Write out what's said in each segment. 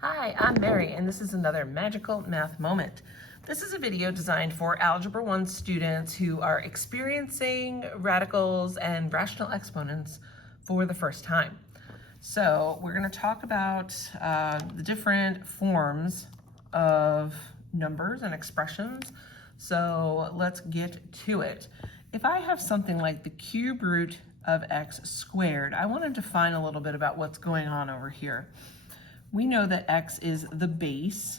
Hi, I'm Mary, and this is another Magical Math Moment. This is a video designed for Algebra 1 students who are experiencing radicals and rational exponents for the first time. So we're going to talk about the different forms of numbers and expressions. So let's get to it. If I have something like the cube root of x squared, I want to define a little bit about what's going on over here. We know that x is the base,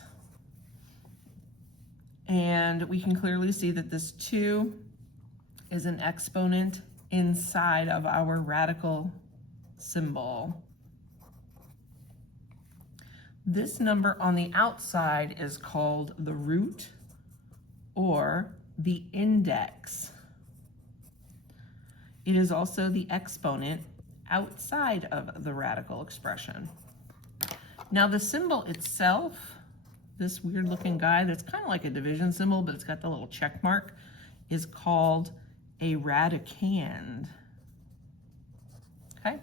and we can clearly see that this 2 is an exponent inside of our radical symbol. This number on the outside is called the root or the index. It is also the exponent outside of the radical expression. Now the symbol itself, this weird looking guy that's kind of like a division symbol, but it's got the little check mark, is called a radicand. Okay,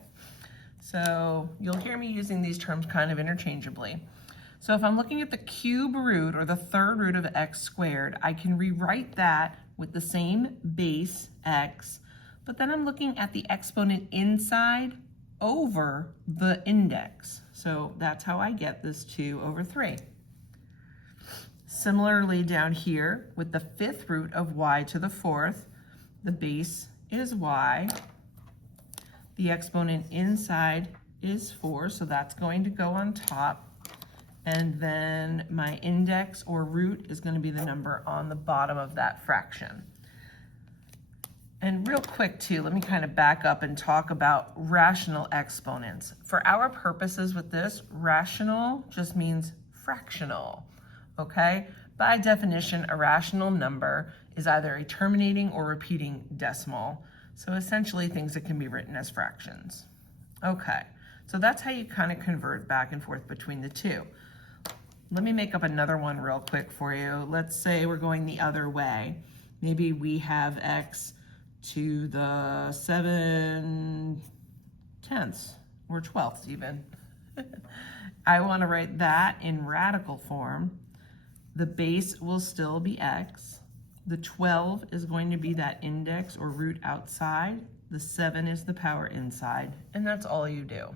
so you'll hear me using these terms kind of interchangeably. So if I'm looking at the cube root or the third root of x squared, I can rewrite that with the same base x, but then I'm looking at the exponent inside over the index. So that's how I get this 2 over 3. Similarly down here with the fifth root of y to the fourth, the base is y. The exponent inside is 4, so that's going to go on top. And then my index or root is going to be the number on the bottom of that fraction. And real quick too, let me kind of back up and talk about rational exponents. For our purposes with this, rational just means fractional, okay? By definition, a rational number is either a terminating or repeating decimal. So essentially things that can be written as fractions. Okay, so that's how you kind of convert back and forth between the two. Let me make up another one real quick for you. Let's say we're going the other way. Maybe we have x to the 7/10 or 12ths even. I want to write that in radical form. The base will still be x. The 12 is going to be that index or root outside. The 7 is the power inside, and that's all you do.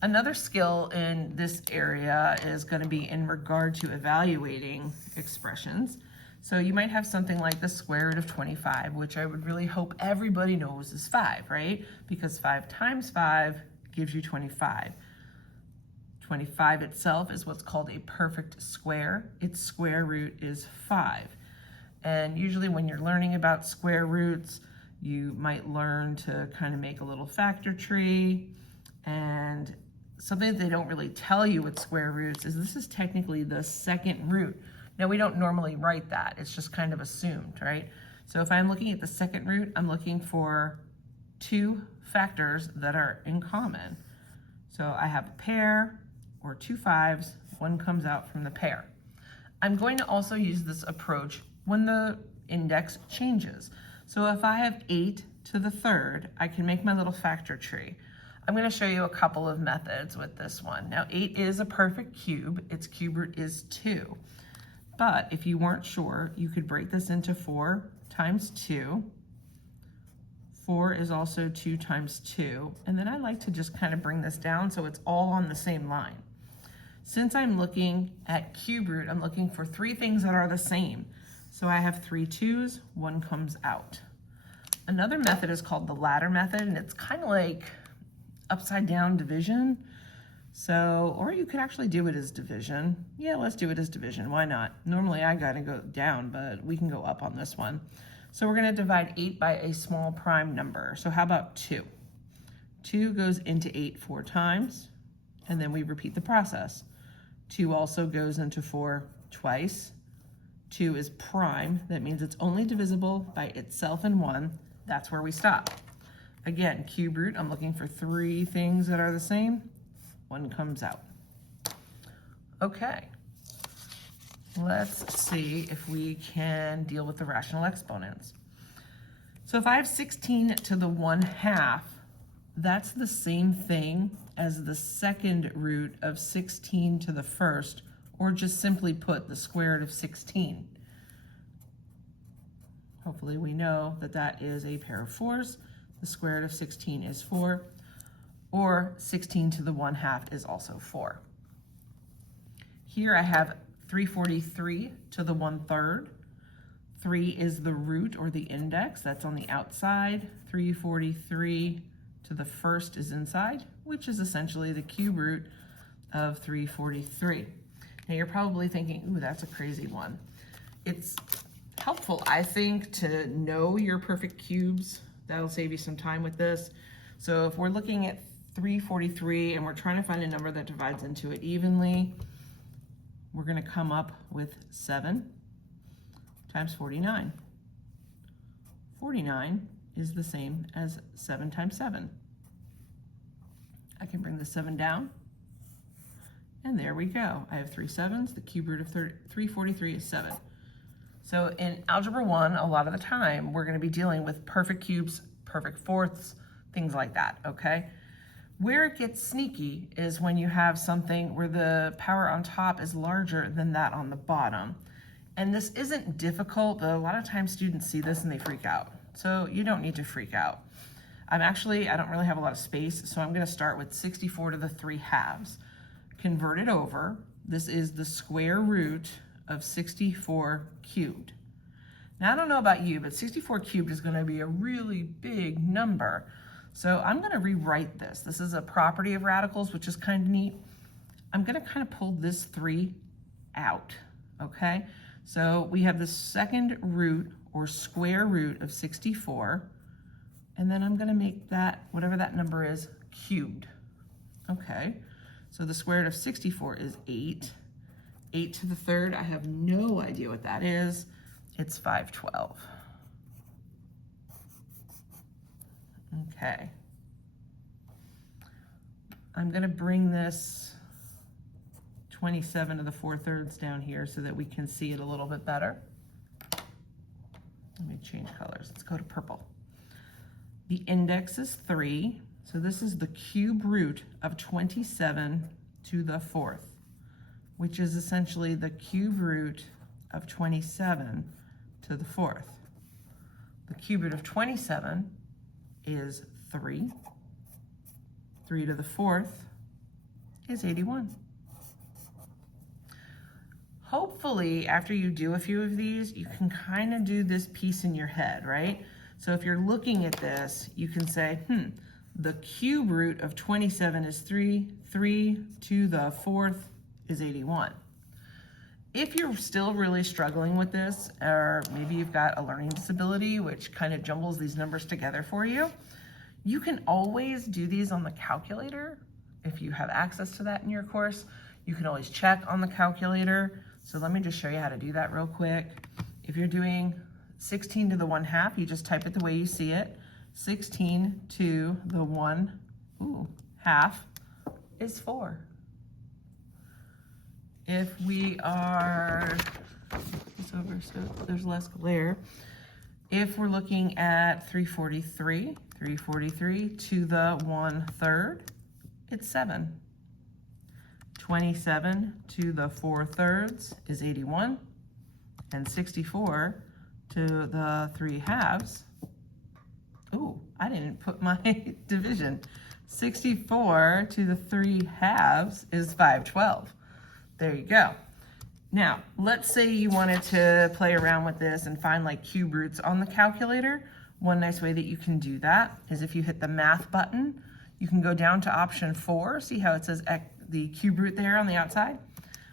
Another skill in this area is going to be in regard to evaluating expressions. So you might have something like the square root of 25, which I would really hope everybody knows is 5, right? Because 5 times 5 gives you 25. 25 itself is what's called a perfect square. Its square root is 5. And usually when you're learning about square roots, you might learn to kind of make a little factor tree. And something that they don't really tell you with square roots is this is technically the second root. Now, we don't normally write that. It's just kind of assumed, right? So if I'm looking at the second root, I'm looking for 2 factors that are in common. So I have a pair or 2 5s, one comes out from the pair. I'm going to also use this approach when the index changes. So if I have 8 to the third, I can make my little factor tree. I'm going to show you a couple of methods with this one. Now, 8 is a perfect cube. Its cube root is 2. But if you weren't sure, you could break this into 4 times 2. 4 is also 2 times 2. And then I like to just kind of bring this down so it's all on the same line. Since I'm looking at cube root, I'm looking for 3 things that are the same. So I have 3 2s, 1 comes out. Another method is called the ladder method, and it's kind of like upside down division. So, or you could actually do it as division. Yeah, let's do it as division. Why not? Normally I gotta go down, but we can go up on this one. So we're gonna divide 8 by a small prime number. So how about 2? 2 goes into 8 4 times, and then we repeat the process. 2 also goes into 4 twice. 2 is prime. That means it's only divisible by itself and 1. That's where we stop. Again, cube root, I'm looking for 3 things that are the same. 1 comes out. Okay, let's see if we can deal with the rational exponents. So if I have 16 to the 1/2, that's the same thing as the second root of 16 to the first, or just simply put the square root of 16. Hopefully we know that that is a pair of 4s. The square root of 16 is 4, or 16 to the 1/2 is also 4. Here I have 343 to the 1/3. 3 is the root or the index, that's on the outside. 343 to the first is inside, which is essentially the cube root of 343. Now you're probably thinking, ooh, that's a crazy one. It's helpful, I think, to know your perfect cubes. That'll save you some time with this. So if we're looking at 343 and we're trying to find a number that divides into it evenly, we're going to come up with 7 times 49. 49 is the same as 7 times 7. I can bring the 7 down, and there we go. I have 3 7s. The cube root of 343 is 7. So in Algebra 1, a lot of the time, we're going to be dealing with perfect cubes, perfect fourths, things like that, okay? Where it gets sneaky is when you have something where the power on top is larger than that on the bottom. And this isn't difficult, but a lot of times students see this and they freak out. So you don't need to freak out. I don't really have a lot of space, so I'm going to start with 64 to the 3/2. Convert it over. This is the square root of 64 cubed. Now I don't know about you, but 64 cubed is going to be a really big number. So I'm going to rewrite this. This is a property of radicals, which is kind of neat. I'm going to kind of pull this 3 out, okay? So we have the second root or square root of 64, and then I'm going to make that, whatever that number is, cubed. Okay, so the square root of 64 is 8. 8 to the 3rd, I have no idea what that is. It's 512. Okay. I'm going to bring this 27 to the 4/3 down here so that we can see it a little bit better. Let me change colors. Let's go to purple. The index is 3, so this is the cube root of 27 to the 4th, which is essentially the cube root of 27 to the 4th. The cube root of 27 is 3. 3 to the 4th is 81. Hopefully, after you do a few of these, you can kind of do this piece in your head, right? So if you're looking at this, you can say, the cube root of 27 is 3. 3 to the 4th is 81. If you're still really struggling with this, or maybe you've got a learning disability, which kind of jumbles these numbers together for you, you can always do these on the calculator. If you have access to that in your course, you can always check on the calculator. So let me just show you how to do that real quick. If you're doing 16 to the 1/2, you just type it the way you see it. 16 to the 1/2 is 4. If we are, it's over so there's less glare. If we're looking at 343 to the 1/3, it's 7. 27 to the 4/3 is 81, and 64 to the 3/2. Ooh, I didn't put my division. 64 to the 3/2 is 512. There you go. Now, let's say you wanted to play around with this and find like cube roots on the calculator. One nice way that you can do that is if you hit the math button, you can go down to option 4. See how it says the cube root there on the outside?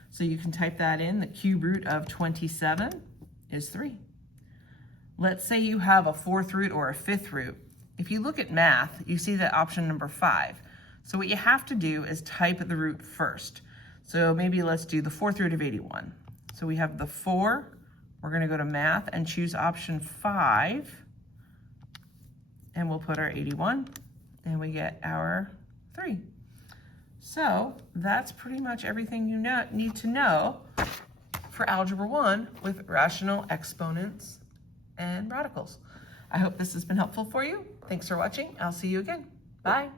So you can type that in. The cube root of 27 is 3. Let's say you have a 4th root or a 5th root. If you look at math, you see that option number 5. So what you have to do is type the root first. So maybe let's do the 4th root of 81. So we have the 4. We're going to go to math and choose option 5. And we'll put our 81. And we get our 3. So that's pretty much everything you need to know for Algebra 1 with rational exponents and radicals. I hope this has been helpful for you. Thanks for watching. I'll see you again. Bye.